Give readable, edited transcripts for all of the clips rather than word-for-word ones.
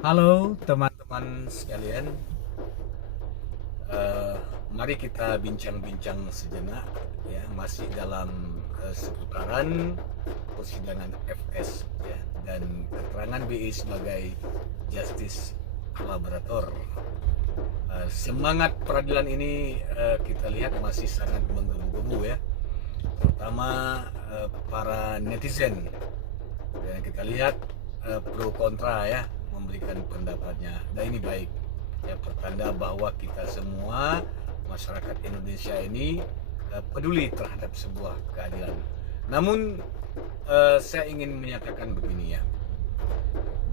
Halo teman-teman sekalian, eh, mari kita bincang-bincang sejenak ya, masih dalam seputaran persidangan FS ya, dan keterangan BI sebagai justice collaborator. Semangat peradilan ini kita lihat masih sangat menggebu-gebu ya, terutama para netizen. Dan kita lihat pro kontra ya, memberikan pendapatnya, dan ini baik ya, pertanda bahwa kita semua masyarakat Indonesia ini peduli terhadap sebuah keadilan. Namun saya ingin menyatakan begini ya,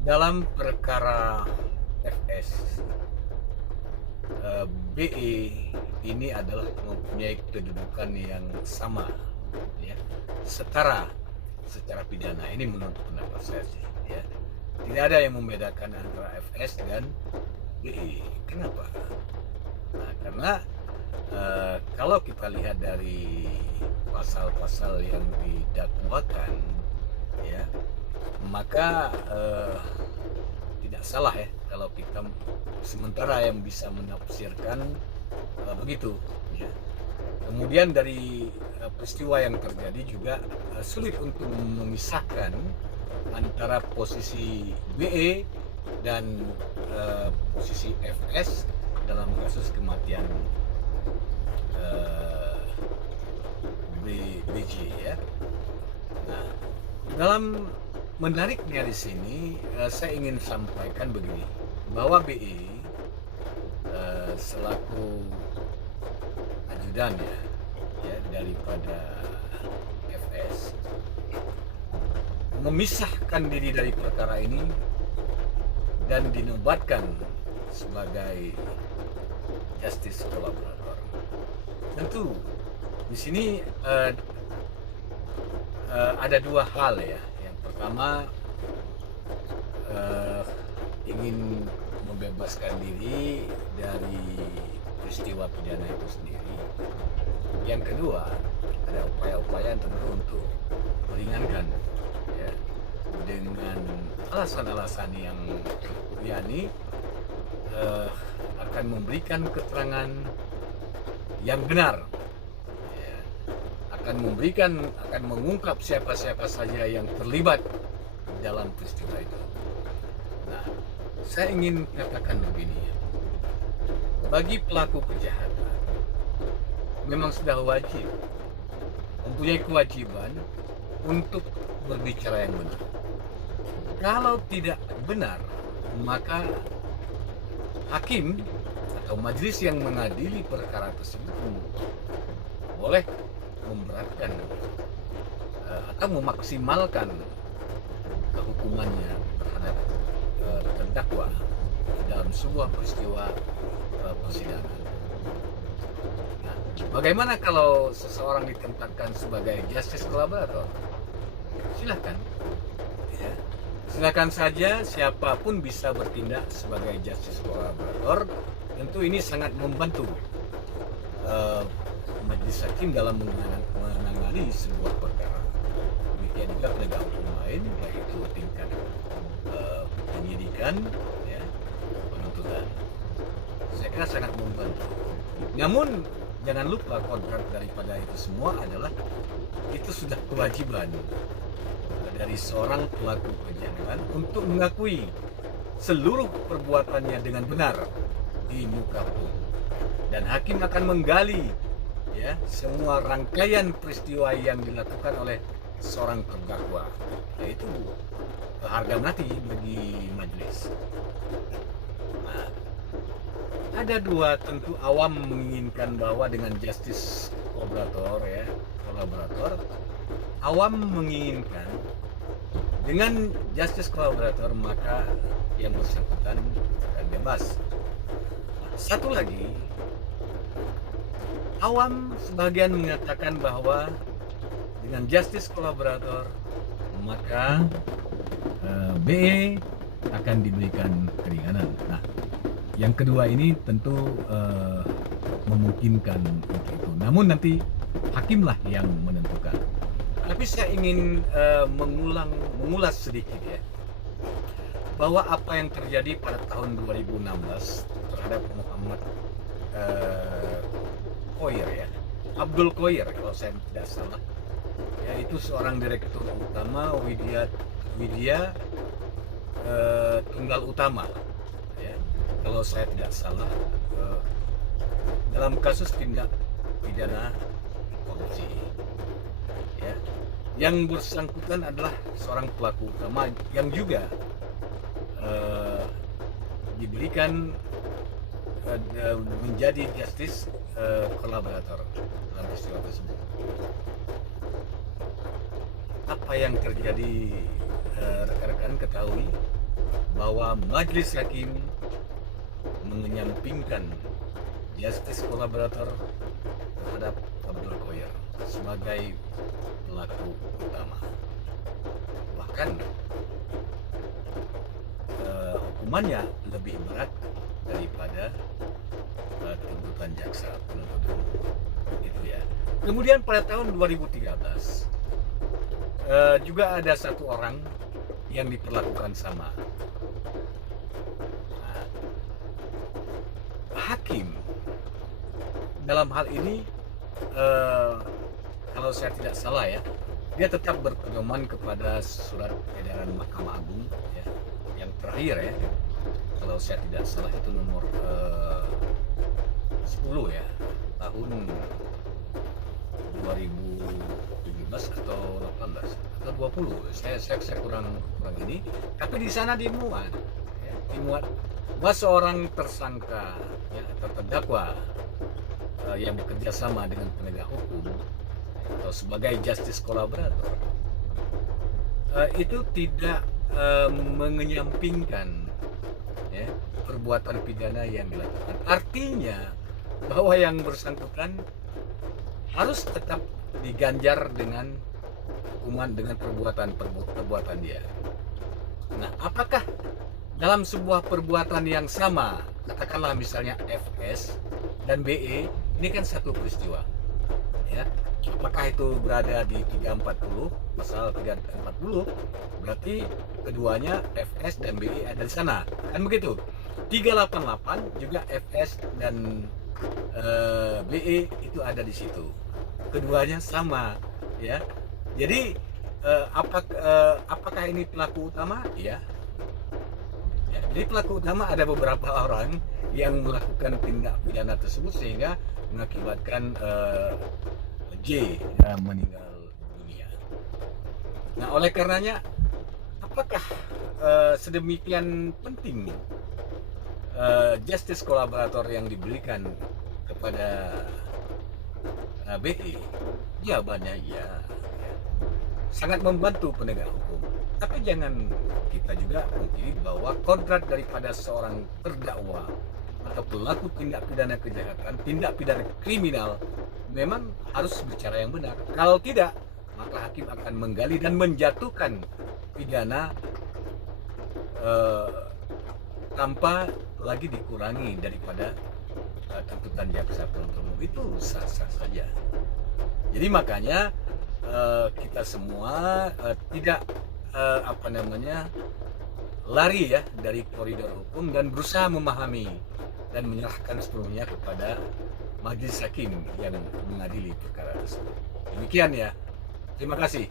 dalam perkara FS, BE ini adalah mempunyai kedudukan yang sama ya, setara secara pidana. Ini menurut pendapat saya sih ya. Tidak ada yang membedakan antara FS dan BE. Kenapa? Nah, karena kalau kita lihat dari pasal-pasal yang didakwakan ya, maka tidak salah ya kalau kita sementara yang bisa menafsirkan begitu ya. Kemudian dari peristiwa yang terjadi juga sulit untuk memisahkan antara posisi BE dan posisi FS dalam kasus kematian BJ ya. Nah, dalam menariknya di sini saya ingin sampaikan begini, bahwa BE selaku ajudan ya daripada FS memisahkan diri dari perkara ini dan dinobatkan sebagai justice collaborator. Tentu di sini ada dua hal ya. Yang pertama, ingin membebaskan diri dari peristiwa pidana itu sendiri. Yang kedua, ada upaya-upaya tentu untuk meringankan ya, dengan alasan-alasan yang yakni akan memberikan keterangan yang benar ya, akan mengungkap siapa-siapa saja yang terlibat dalam peristiwa itu. Nah, saya ingin katakan begini ya, bagi pelaku kejahatan memang sudah wajib, mempunyai kewajiban untuk berbicara yang benar. Kalau tidak benar, maka hakim atau majelis yang mengadili perkara tersebut boleh memberatkan atau memaksimalkan hukumannya terhadap terdakwa dalam sebuah peristiwa persidangan. Nah, bagaimana kalau seseorang ditempatkan sebagai justice collaborator? Silakan ya. Silakan saja, siapapun bisa bertindak sebagai justice collaborator. Tentu ini sangat membantu majelis hakim dalam menangani sebuah perkara. Demikian juga penegak hukum lain, yaitu tingkat penyidikan ya, penuntutan. Saya kira sangat membantu. Namun jangan lupa, kontrak daripada itu semua adalah itu sudah kewajiban dari seorang pelaku kejahatan untuk mengakui seluruh perbuatannya dengan benar di muka hukum, dan hakim akan menggali ya semua rangkaian peristiwa yang dilakukan oleh seorang terdakwa, yaitu harga mati bagi majelis. Nah, ada dua, tentu awam menginginkan bahwa dengan justice kolaborator, awam menginginkan dengan justice collaborator maka yang bersangkutan akan bebas. Satu lagi, awam sebagian mengatakan bahwa dengan justice collaborator maka BE akan diberikan keringanan. Nah, yang kedua ini tentu memungkinkan untuk itu. Namun nanti hakimlah yang menentukan. Tapi saya ingin mengulas sedikit ya. bahwa apa yang terjadi pada tahun 2016 terhadap Muhammad Khoir ya, Abdul Khoir kalau saya tidak salah, yaitu seorang direktur utama Widya Tunggal Utama ya, kalau saya tidak salah, dalam kasus tindak pidana korupsi ya. Yang bersangkutan adalah seorang pelaku utama yang juga diberikan menjadi justice kolaborator dalam peristiwa tersebut. Apa yang terjadi, rekan-rekan ketahui bahwa majelis hakim menyampingkan justice kolaborator terhadap Abdul Khoir sebagai pelaku utama. Bahkan hukumannya lebih berat daripada tuntutan jaksa penuntut umum, gitu ya. Kemudian pada tahun 2013 juga ada satu orang yang diperlakukan sama. Nah, hakim dalam hal ini, kalau saya tidak salah ya, dia tetap berpedoman kepada surat edaran Mahkamah Agung ya, yang terakhir ya, kalau saya tidak salah itu nomor 10 ya, tahun 2017 atau 18 atau 20, saya kurang ini, tapi di sana dimuat bahwa seorang tersangka ya, atau terdakwa yang bekerja sama dengan penegak hukum atau sebagai justice collaborator itu tidak mengenyampingkan ya, perbuatan pidana yang dilakukan. Artinya bahwa yang bersangkutan harus tetap diganjar dengan hukuman dengan perbuatan dia. Nah, apakah dalam sebuah perbuatan yang sama, katakanlah misalnya FS dan BE, ini kan satu peristiwa ya, apakah itu berada di 340, pasal 340, berarti keduanya FS dan BE ada di sana, kan begitu. 388 juga FS dan BE itu ada di situ, keduanya sama ya. Jadi apakah ini pelaku utama ya? Jadi pelaku utama ada beberapa orang yang melakukan tindak pidana tersebut sehingga mengakibatkan J meninggal dunia. Nah, oleh karenanya, apakah sedemikian penting justice kolaborator yang diberikan kepada BE? Jawabannya ya, sangat membantu penegak hukum. Tapi jangan kita juga mengkiri bahwa kodrat daripada seorang terdakwa atau pelaku tindak pidana kejahatan, tindak pidana kriminal memang harus bicara yang benar. Kalau tidak, maka hakim akan menggali dan menjatuhkan pidana tanpa lagi dikurangi daripada tuntutan jaksa penuntut umum. Itu sah-sah saja. Jadi makanya kita semua tidak lari ya dari koridor hukum dan berusaha memahami dan menyerahkan sepenuhnya kepada majelis hakim yang mengadili perkara tersebut. Demikian ya. Terima kasih.